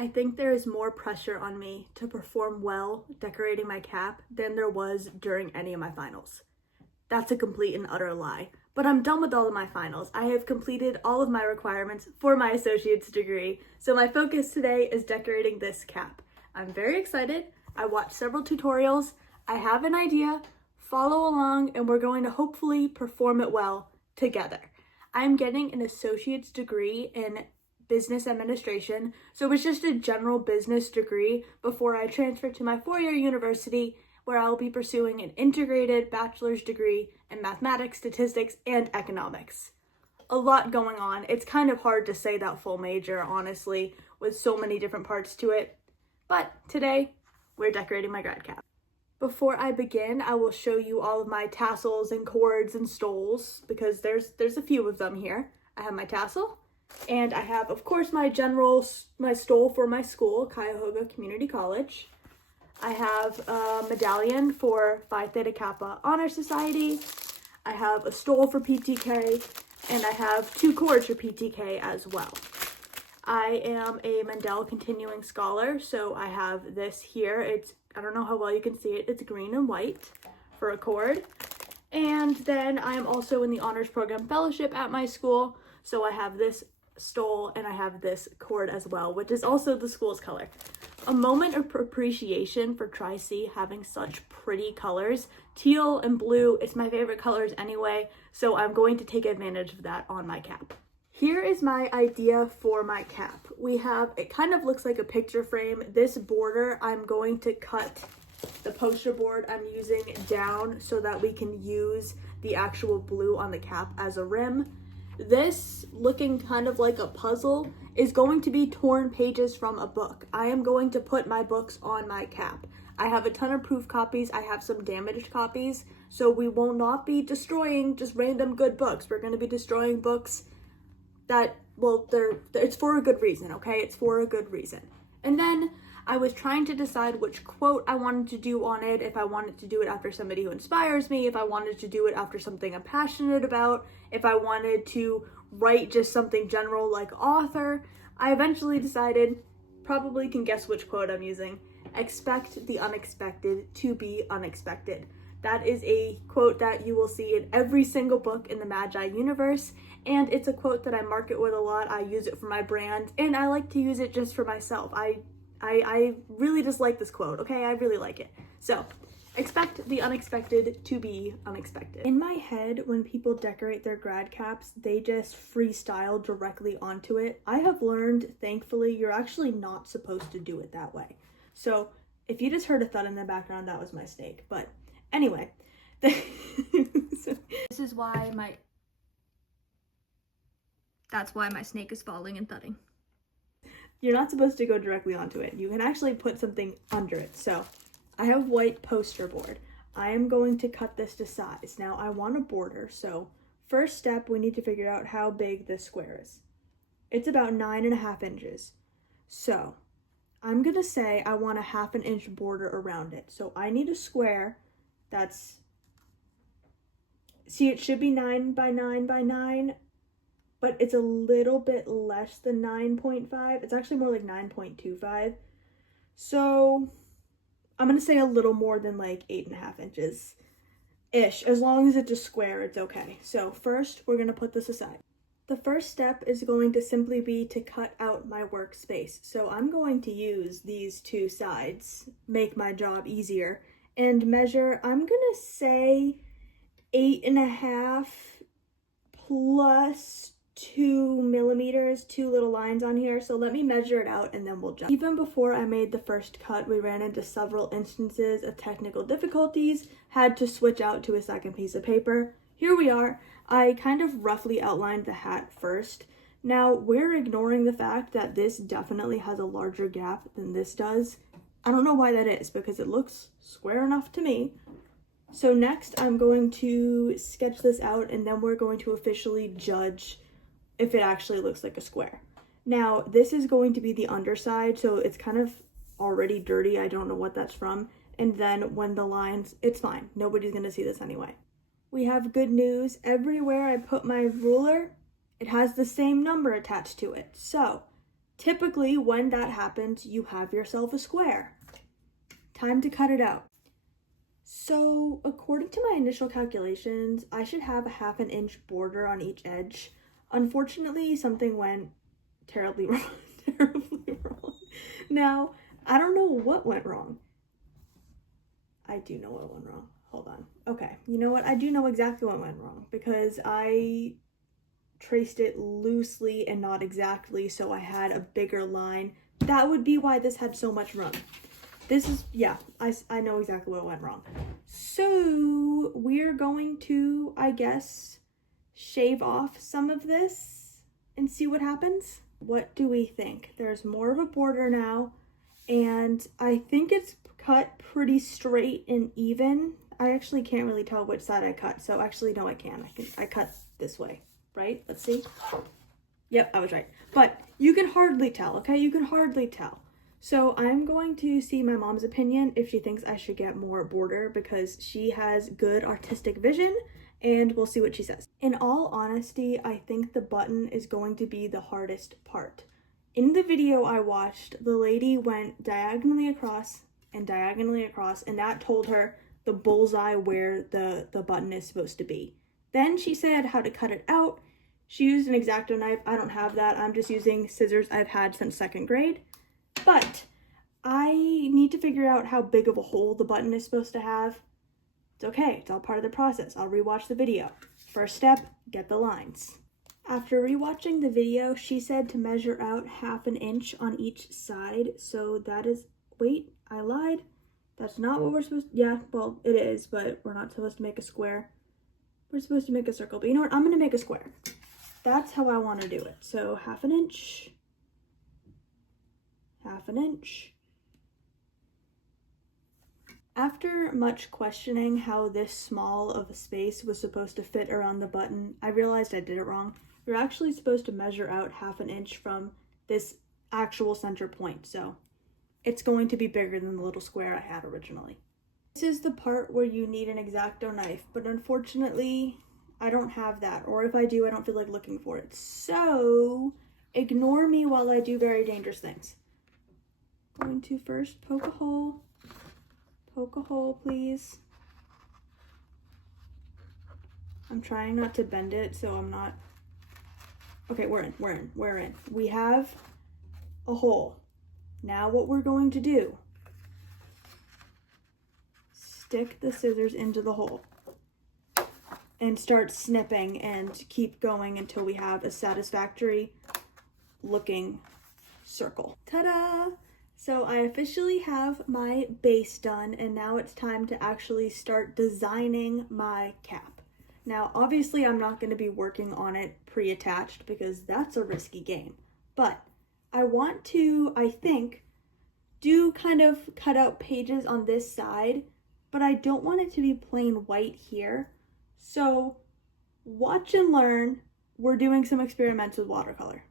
I think there is more pressure on me to perform well decorating my cap than there was during any of my finals. That's a complete and utter lie. But I'm done with all of my finals. I have completed all of my requirements for my associate's degree, so my focus today is decorating this cap. I'm very excited. I watched several tutorials. I have an idea. Follow along, and we're going to hopefully perform it well together. I'm getting an associate's degree in business administration, so it's just a general business degree before I transfer to my four-year university, where I'll be pursuing an integrated bachelor's degree in mathematics, statistics, and economics. A lot going on. It's kind of hard to say that full major, honestly, with so many different parts to it. But today, we're decorating my grad cap. Before I begin, I will show you all of my tassels and cords and stoles, because there's a few of them here. I have my tassel, and I have, of course, my stole for my school, Cuyahoga Community College. I have a medallion for Phi Theta Kappa Honor Society. I have a stole for PTK, and I have 2 cords for PTK as well. I am a Mendel Continuing Scholar, so I have this here. I don't know how well you can see it. It's green and white for a cord. And then I am also in the Honors Program Fellowship at my school, so I have this stole and I have this cord as well, which is also the school's color. A moment of appreciation for Tri-C having such pretty colors. Teal and blue, it's my favorite colors anyway, so I'm going to take advantage of that on my cap. Here is my idea for my cap. It kind of looks like a picture frame. This border, I'm going to cut the poster board I'm using down so that we can use the actual blue on the cap as a rim. This, looking kind of like a puzzle, is going to be torn pages from a book. I am going to put my books on my cap. I have a ton of proof copies. I have some damaged copies, so we will not be destroying just random good books. We're going to be destroying books that, well, it's for a good reason, okay? It's for a good reason. And then I was trying to decide which quote I wanted to do on it, if I wanted to do it after somebody who inspires me, if I wanted to do it after something I'm passionate about, if I wanted to write just something general like author. I eventually decided, probably can guess which quote I'm using, expect the unexpected to be unexpected. That is a quote that you will see in every single book in the Magi universe, and it's a quote that I market with a lot. I use it for my brand, and I like to use it just for myself. I really just like this quote, okay? I really like it. So, expect the unexpected to be unexpected. In my head, when people decorate their grad caps, they just freestyle directly onto it. I have learned, thankfully, you're actually not supposed to do it that way. So, if you just heard a thud in the background, that was my snake. But anyway, this is why that's why my snake is falling and thudding. You're not supposed to go directly onto it. You can actually put something under it. So I have white poster board. I am going to cut this to size. Now I want a border. So first step, we need to figure out how big this square is. It's about 9.5 inches. So I'm gonna say I want a 1/2 inch border around it. So I need a square that's, see, it should be 9 by 9 by 9, but it's a little bit less than 9.5. It's actually more like 9.25. So I'm gonna say a little more than like 8.5 inches-ish. As long as it's a square, it's okay. So first, we're gonna put this aside. The first step is going to simply be to cut out my workspace. So I'm going to use these 2 sides, make my job easier, and measure, I'm gonna say 8.5 plus 2 millimeters, 2 little lines on here. So let me measure it out and then we'll jump. Even before I made the first cut, we ran into several instances of technical difficulties, had to switch out to a second piece of paper. Here we are. I kind of roughly outlined the hat first. Now we're ignoring the fact that this definitely has a larger gap than this does. I don't know why that is, because it looks square enough to me. So next I'm going to sketch this out, and then we're going to officially judge if it actually looks like a square. Now this is going to be the underside, so it's kind of already dirty. I don't know what that's from. And then when the lines, it's fine. Nobody's gonna see this anyway. We have good news. Everywhere I put my ruler, it has the same number attached to it. So Typically, when that happens, you have yourself a square. Time to cut it out. So, according to my initial calculations, I should have a 1/2 inch border on each edge. Unfortunately, something went terribly wrong. Terribly wrong. Now, I don't know what went wrong. I do know what went wrong. Hold on. Okay, you know what? I do know exactly what went wrong because I traced it loosely and not exactly, so I had a bigger line. That would be why this had so much room. This is, yeah, I know exactly what went wrong. So we're going to, I guess, shave off some of this and see what happens. What do we think? There's more of a border now, and I think it's cut pretty straight and even. I actually can't really tell which side I cut, so actually no, I can. I cut this way, right? Let's see. Yep, I was right. But you can hardly tell, okay? You can hardly tell. So I'm going to see my mom's opinion if she thinks I should get more border because she has good artistic vision, and we'll see what she says. In all honesty, I think the button is going to be the hardest part. In the video I watched, the lady went diagonally across, and that told her the bullseye where the button is supposed to be. Then she said how to cut it out. She used an X-Acto knife. I don't have that. I'm just using scissors I've had since 2nd grade. But I need to figure out how big of a hole the button is supposed to have. It's okay. It's all part of the process. I'll rewatch the video. First step, get the lines. After rewatching the video, she said to measure out 1/2 inch on each side. So that is, wait, I lied. That's not what we're supposed to, yeah, well, it is, but we're not supposed to make a square. We're supposed to make a circle, but you know what? I'm going to make a square. That's how I want to do it. So 1/2 inch, 1/2 inch. After much questioning how this small of a space was supposed to fit around the button, I realized I did it wrong. You're actually supposed to measure out 1/2 inch from this actual center point, so it's going to be bigger than the little square I had originally. This is the part where you need an X-Acto knife, but unfortunately, I don't have that, or if I do, I don't feel like looking for it. So, ignore me while I do very dangerous things. Going to first poke a hole. Poke a hole, please. I'm trying not to bend it, so I'm not... Okay, we're in. We have a hole. Now what we're going to do, stick the scissors into the hole and start snipping and keep going until we have a satisfactory looking circle. Ta-da! So I officially have my base done, and now it's time to actually start designing my cap. Now, obviously I'm not going to be working on it pre-attached because that's a risky game, but I want to, I think, do kind of cut out pages on this side, but I don't want it to be plain white here. So watch and learn. We're doing some experiments with watercolor.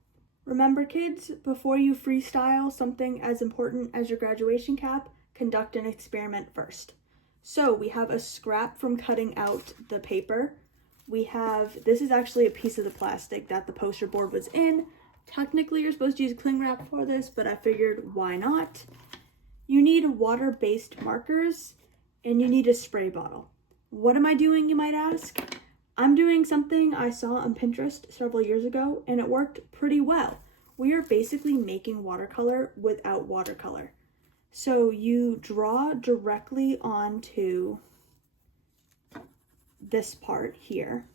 Remember, kids, before you freestyle something as important as your graduation cap, conduct an experiment first. So we have a scrap from cutting out the paper. We have, this is actually a piece of the plastic that the poster board was in. Technically, you're supposed to use cling wrap for this, but I figured why not? You need water-based markers, and you need a spray bottle. What am I doing, you might ask? I'm doing something I saw on Pinterest several years ago, and it worked pretty well. We are basically making watercolor without watercolor. So you draw directly onto this part here,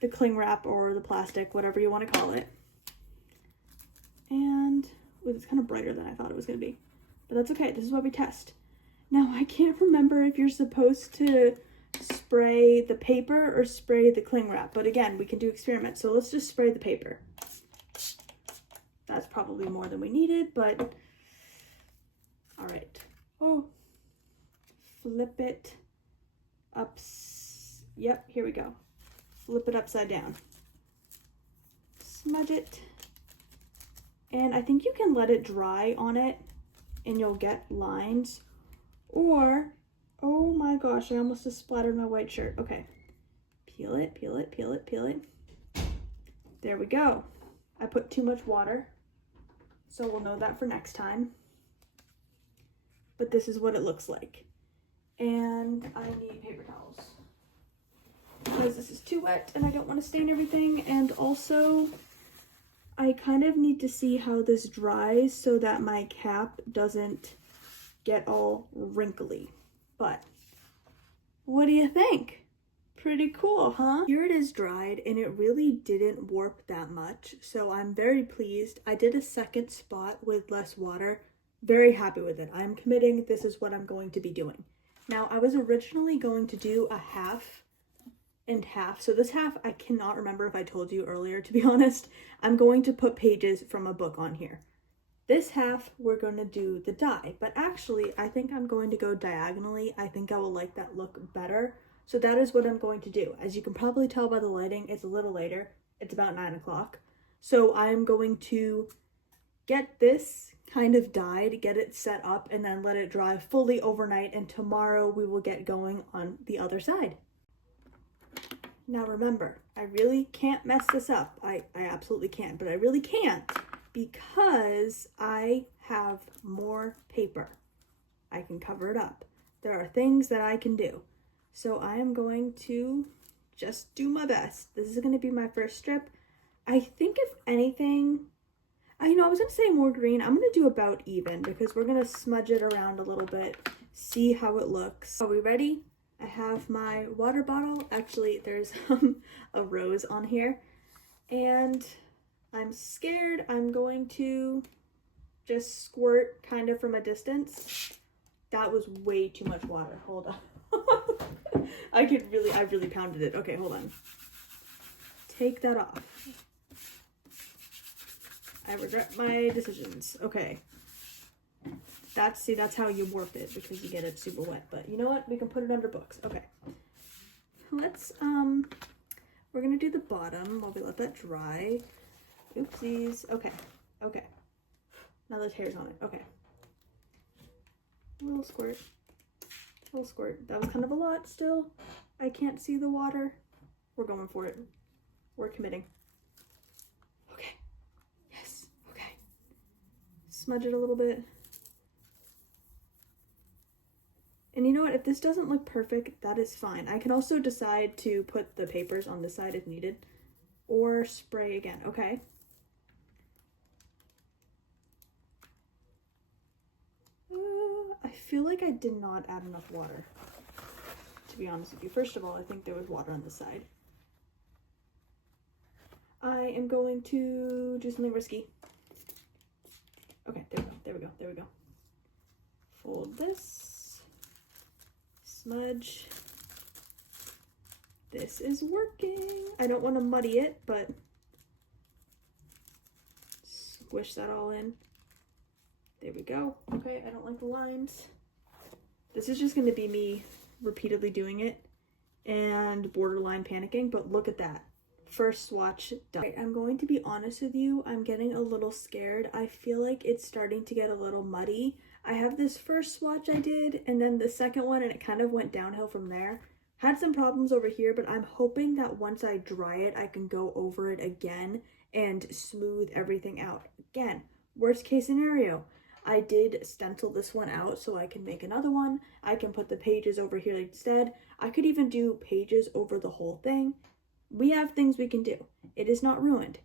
the cling wrap or the plastic, whatever you want to call it. And it's kind of brighter than I thought it was going to be. But that's okay, this is what we test. Now, I can't remember if you're supposed to spray the paper or spray the cling wrap, but again, we can do experiments, so let's just spray the paper. That's probably more than we needed, but all right. Oh, flip it up. Yep, here we go. Flip it upside down. Smudge it. And I think you can let it dry on it and you'll get lines. Or, oh my gosh, I almost just splattered my white shirt. Okay, peel it, peel it, peel it, peel it. There we go. I put too much water. so we'll know that for next time. But this is what it looks like. And I need paper towels because this is too wet and I don't want to stain everything. And also I kind of need to see how this dries so that my cap doesn't get all wrinkly. But what do you think? Pretty cool, huh? Here it is dried and it really didn't warp that much, so I'm very pleased. I did a second spot with less water. Very happy with it. I'm committing. This is what I'm going to be doing. Now, I was originally going to do a half and half. So this half, I cannot remember if I told you earlier, to be honest. I'm going to put pages from a book on here. This half, we're going to do the die, but actually, I think I'm going to go diagonally. I think I will like that look better. So that is what I'm going to do. As you can probably tell by the lighting, it's a little later. It's about 9 o'clock. So I'm going to get this kind of dyed, get it set up, and then let it dry fully overnight, and tomorrow we will get going on the other side. Now remember, I really can't mess this up. I absolutely can't, but I really can't because I have more paper. I can cover it up. There are things that I can do. So I am going to just do my best. This is going to be my first strip. I think if anything, I was going to say more green. I'm going to do about even because we're going to smudge it around a little bit, see how it looks. Are we ready? I have my water bottle. Actually, there's a rose on here. And I'm scared. I'm going to just squirt kind of from a distance. That was way too much water. Hold on. I really pounded it. Okay, hold on. Take that off. I regret my decisions. Okay. That's how you warp it because you get it super wet. But you know what? We can put it under books. Okay. Let's, we're gonna do the bottom while we let that dry. Oopsies. Okay. Okay. Now there's hairs on it. Okay. A little squirt. A little squirt. That was kind of a lot still. I can't see the water. We're going for it. We're committing. Okay. Yes. Okay. Smudge it a little bit. And you know what? If this doesn't look perfect, that is fine. I can also decide to put the papers on this side if needed. Or spray again. Okay. I feel like I did not add enough water, to be honest with you. First of all, I think there was water on the side. I am going to do something risky. Okay, there we go, there we go, there we go. Fold this. Smudge. This is working. I don't want to muddy it, but squish that all in. There we go. Okay, I don't like the lines. This is just going to be me repeatedly doing it and borderline panicking, but look at that. First swatch done. Right, I'm going to be honest with you. I'm getting a little scared. I feel like it's starting to get a little muddy. I have this first swatch I did and then the second one, and it kind of went downhill from there. Had some problems over here, but I'm hoping that once I dry it, I can go over it again and smooth everything out. Again, worst case scenario. I did stencil this one out so I can make another one. I can put the pages over here instead. I could even do pages over the whole thing. We have things we can do. It is not ruined.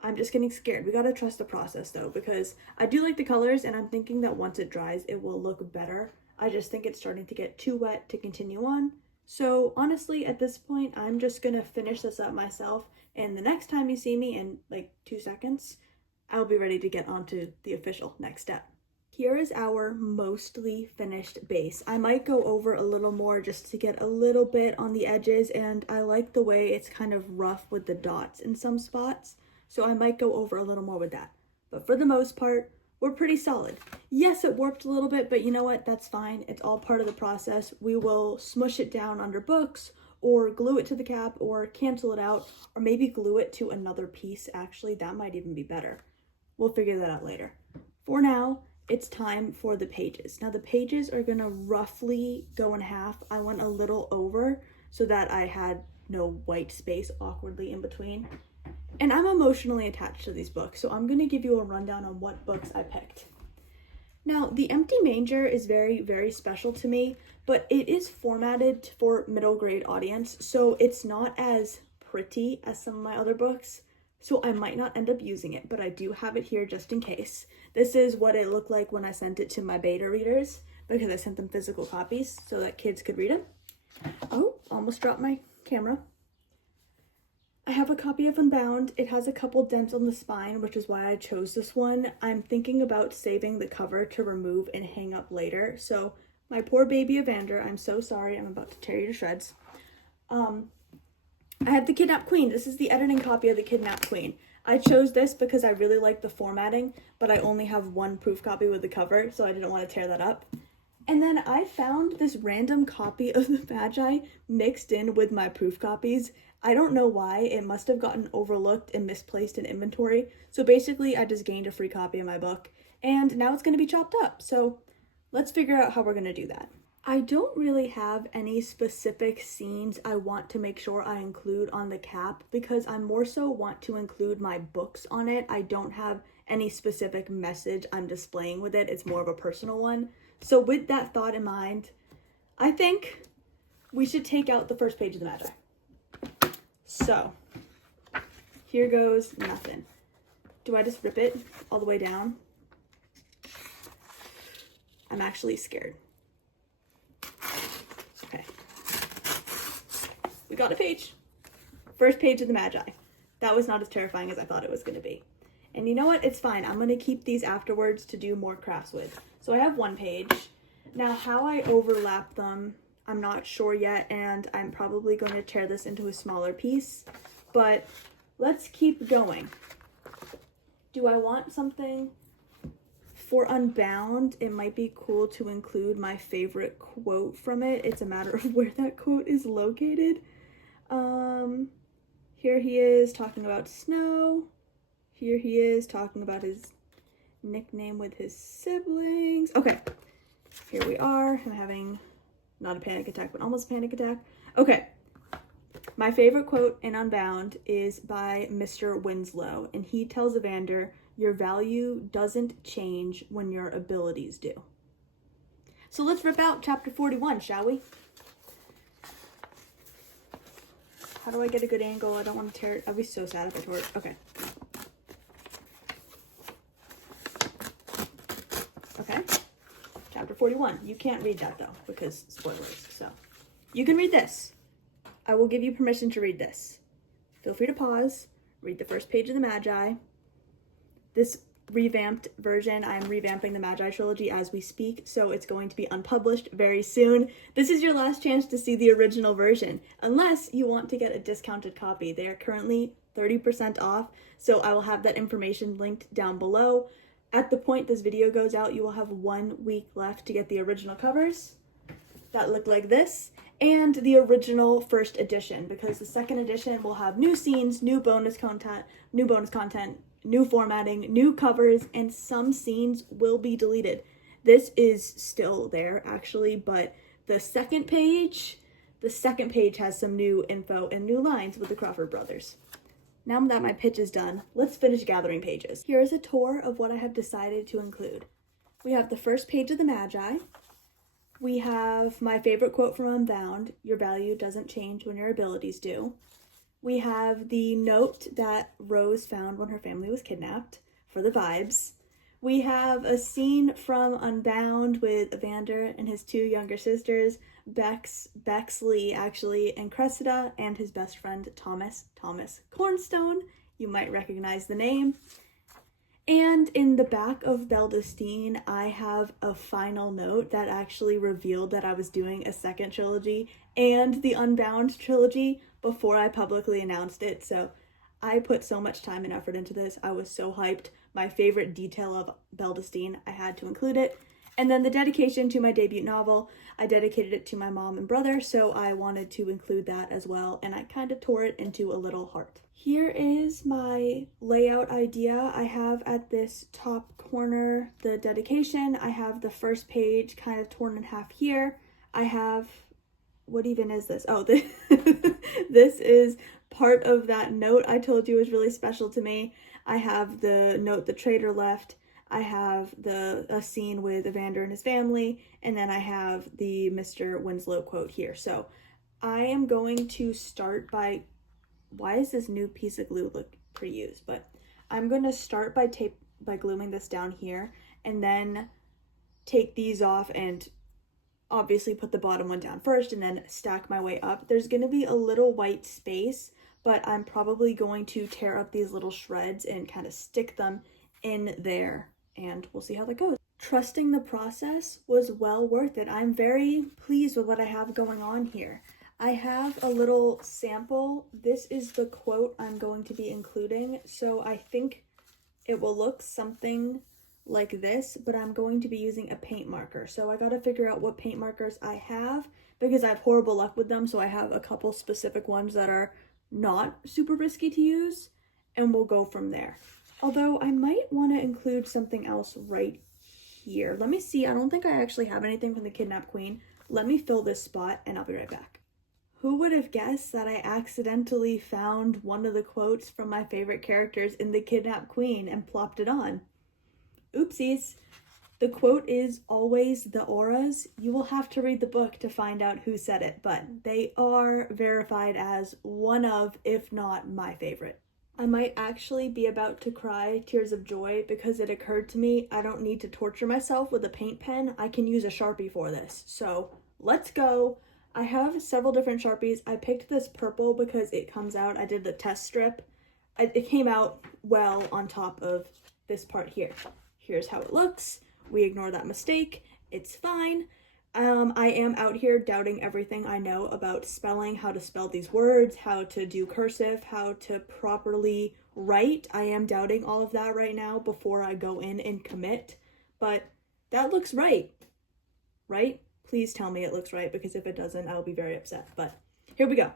I'm just getting scared. We gotta trust the process though, because I do like the colors and I'm thinking that once it dries, it will look better. I just think it's starting to get too wet to continue on. So honestly, at this point, I'm just gonna finish this up myself. And the next time you see me in like 2 seconds, I'll be ready to get on to the official next step. Here is our mostly finished base. I might go over a little more just to get a little bit on the edges, and I like the way it's kind of rough with the dots in some spots, so I might go over a little more with that. But for the most part, we're pretty solid. Yes, it warped a little bit, but you know what? That's fine. It's all part of the process. We will smush it down under books, or glue it to the cap, or cancel it out, or maybe glue it to another piece. Actually, that might even be better. We'll figure that out later. For now, it's time for the pages. Now the pages are gonna roughly go in half. I went a little over so that I had no white space awkwardly in between. And I'm emotionally attached to these books, so I'm going to give you a rundown on what books I picked. Now, The Empty Manger is very, very special to me, but it is formatted for middle grade audience, so it's not as pretty as some of my other books, so I might not end up using it, but I do have it here just in case. This is what it looked like when I sent it to my beta readers, because I sent them physical copies so that kids could read it. Oh, almost dropped my camera. I have a copy of Unbound. It has a couple dents on the spine, which is why I chose this one. I'm thinking about saving the cover to remove and hang up later. So my poor baby Evander, I'm so sorry. I'm about to tear you to shreds. I have The Kidnapped Queen. This is the editing copy of The Kidnapped Queen. I chose this because I really like the formatting, but I only have one proof copy with the cover, so I didn't want to tear that up. And then I found this random copy of the Magi mixed in with my proof copies. I don't know why. It must have gotten overlooked and misplaced in inventory. So basically, I just gained a free copy of my book, and now it's going to be chopped up. So let's figure out how we're going to do that. I don't really have any specific scenes I want to make sure I include on the cap because I more so want to include my books on it. I don't have any specific message I'm displaying with it. It's more of a personal one. So with that thought in mind, I think we should take out the first page of the Magi. So here goes nothing. Do I just rip it all the way down? I'm actually scared. Okay. We got a page. First page of the Magi. That was not as terrifying as I thought it was going to be. And you know what? It's fine. I'm going to keep these afterwards to do more crafts with. So I have one page. Now how I overlap them, I'm not sure yet, and I'm probably going to tear this into a smaller piece. But let's keep going. Do I want something? For Unbound, it might be cool to include my favorite quote from it. It's a matter of where that quote is located. Here he is talking about snow. Here he is talking about his nickname with his siblings. Okay, here we are. I'm having not a panic attack, but almost a panic attack. Okay, my favorite quote in Unbound is by Mr. Winslow, and he tells Evander, "Your value doesn't change when your abilities do." So let's rip out chapter 41, shall we? How do I get a good angle? I don't want to tear it. I'd be so sad if I tore it. Okay. Okay. Chapter 41. You can't read that, though, because spoilers. So you can read this. I will give you permission to read this. Feel free to pause. Read the first page of the Magi. This revamped version, I'm revamping the Magi trilogy as we speak, so it's going to be unpublished very soon. This is your last chance to see the original version, unless you want to get a discounted copy. They are currently 30% off, so I will have that information linked down below. At the point this video goes out, you will have 1 week left to get the original covers that look like this, and the original first edition, because the second edition will have new scenes, new bonus content, new formatting, new covers, and some scenes will be deleted. This is still there, actually, but the second page has some new info and new lines with the Crawford brothers. Now that my pitch is done, let's finish gathering pages. Here is a tour of what I have decided to include. We have the first page of the Magi. We have my favorite quote from Unbound, "Your value doesn't change when your abilities do." We have the note that Rose found when her family was kidnapped for the vibes. We have a scene from Unbound with Evander and his 2 younger sisters, Bexley actually, and Cressida, and his best friend Thomas Cornstone. You might recognize the name. And in the back of Beldestein, I have a final note that actually revealed that I was doing a second trilogy and the Unbound trilogy before I publicly announced it. So I put so much time and effort into this. I was so hyped. My favorite detail of Beldestein, I had to include it. And then the dedication to my debut novel, I dedicated it to my mom and brother, so I wanted to include that as well, and I kind of tore it into a little heart. Here is my layout idea. I have at this top corner the dedication. I have the first page kind of torn in half here. I have, what even is this? Oh, this is part of that note I told you was really special to me. I have the note the traitor left, I have a scene with Evander and his family, and then I have the Mr. Winslow quote here. So I am going to start by, why is this new piece of glue look pretty used? But I'm going to start by gluing this down here, and then take these off and obviously put the bottom one down first and then stack my way up. There's going to be a little white space, but I'm probably going to tear up these little shreds and kind of stick them in there, and we'll see how that goes. Trusting the process was well worth it. I'm very pleased with what I have going on here. I have a little sample. This is the quote I'm going to be including, so I think it will look something like this, but I'm going to be using a paint marker. So I got to figure out what paint markers I have, because I have horrible luck with them, so I have a couple specific ones that are not super risky to use, and we'll go from there. Although I might want to include something else right here. Let me see. I don't think I actually have anything from the Kidnapped Queen. Let me fill this spot and I'll be right back. Who would have guessed that I accidentally found one of the quotes from my favorite characters in the Kidnapped Queen and plopped it on? Oopsies. The quote is always the auras. You will have to read the book to find out who said it, but they are verified as one of, if not my favorite. I might actually be about to cry tears of joy because it occurred to me I don't need to torture myself with a paint pen. I can use a Sharpie for this. So let's go. I have several different Sharpies. I picked this purple because it comes out. I did the test strip. It came out well on top of this part here. Here's how it looks. We ignore that mistake. It's fine. I am out here doubting everything I know about spelling, how to spell these words, how to do cursive, how to properly write. I am doubting all of that right now before I go in and commit, but that looks right, right? Please tell me it looks right, because if it doesn't, I'll be very upset, but here we go.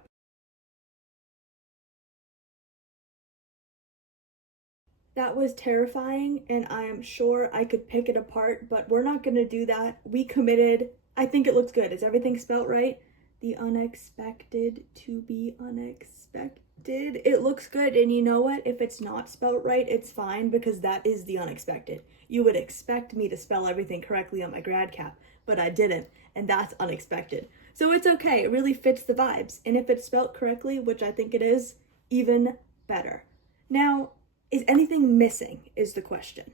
That was terrifying, and I am sure I could pick it apart, but we're not going to do that. We committed. I think it looks good. Is everything spelt right? The unexpected to be unexpected. It looks good, and you know what? If it's not spelt right, it's fine, because that is the unexpected. You would expect me to spell everything correctly on my grad cap, but I didn't, and that's unexpected. So it's okay. It really fits the vibes, and if it's spelt correctly, which I think it is, even better. Now, is anything missing is the question.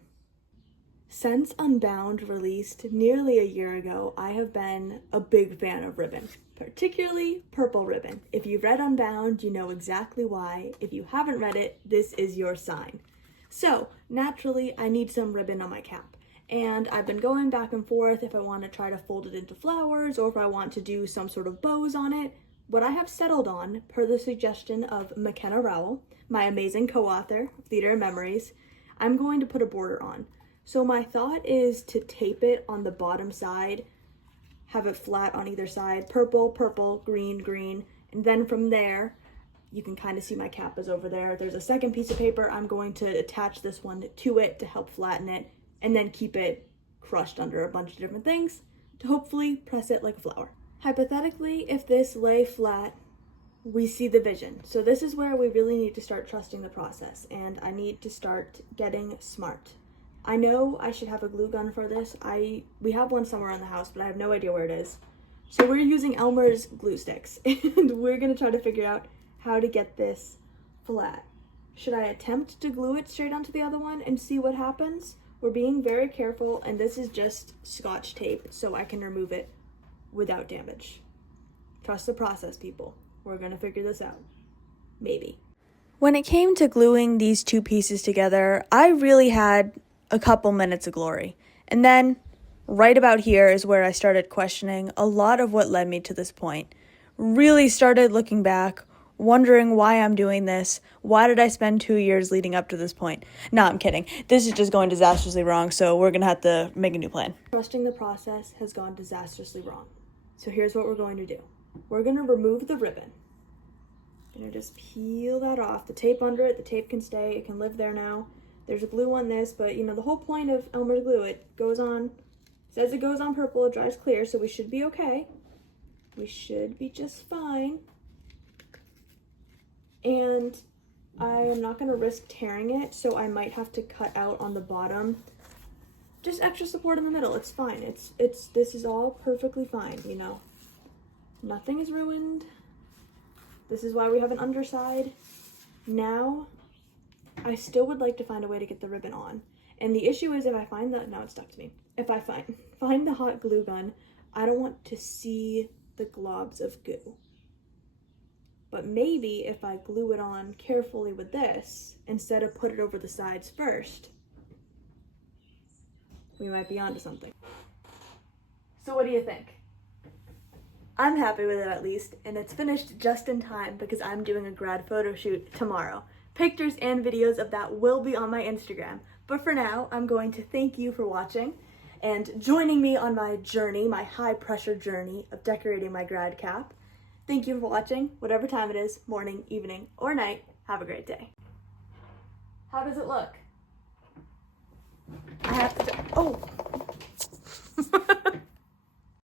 Since Unbound released nearly a year ago, I have been a big fan of ribbon, particularly purple ribbon. If you've read Unbound, you know exactly why. If you haven't read it, this is your sign. So, naturally, I need some ribbon on my cap. And I've been going back and forth if I want to try to fold it into flowers or if I want to do some sort of bows on it. What I have settled on, per the suggestion of McKenna Rowell, my amazing co-author of Theater and Memories, I'm going to put a border on. So my thought is to tape it on the bottom side, have it flat on either side, purple, purple, green, green, and then from there, you can kind of see my cap is over there. There's a second piece of paper. I'm going to attach this one to it to help flatten it, and then keep it crushed under a bunch of different things to hopefully press it like a flower. Hypothetically, if this lay flat, we see the vision. So this is where we really need to start trusting the process, and I need to start getting smart. I know I should have a glue gun for this. We have one somewhere in the house, but I have no idea where it is. So we're using Elmer's glue sticks, and we're gonna try to figure out how to get this flat. Should I attempt to glue it straight onto the other one and see what happens? We're being very careful, and this is just Scotch tape, so I can remove it without damage. Trust the process, people. We're gonna figure this out. Maybe. When it came to gluing these two pieces together, I really had a couple minutes of glory. And then, right about here is where I started questioning a lot of what led me to this point. Really started looking back, wondering why I'm doing this. Why did I spend 2 years leading up to this point? No, I'm kidding. This is just going disastrously wrong, so we're gonna have to make a new plan. Trusting the process has gone disastrously wrong. So here's what we're going to do. We're gonna remove the ribbon. Gonna just peel that off. The tape under it, the tape can stay, it can live there now. There's a glue on this, but you know, the whole point of Elmer's glue, it goes on, says it goes on purple, it dries clear, so we should be okay. We should be just fine. and I am not going to risk tearing it, so I might have to cut out on the bottom. Just extra support in the middle. It's fine. This is all perfectly fine, you know. Nothing is ruined. This is why we have an underside. Now, I still would like to find a way to get the ribbon on. And the issue is if I find that, now it's stuck to me. If I find the hot glue gun, I don't want to see the globs of goo. But maybe if I glue it on carefully with this, instead of put it over the sides first, we might be onto something. So what do you think? I'm happy with it at least, and it's finished just in time because I'm doing a grad photo shoot tomorrow. Pictures and videos of that will be on my Instagram. But for now, I'm going to thank you for watching and joining me on my journey, my high pressure journey of decorating my grad cap. Thank you for watching, whatever time it is, morning, evening, or night. Have a great day. How does it look? I have to, oh.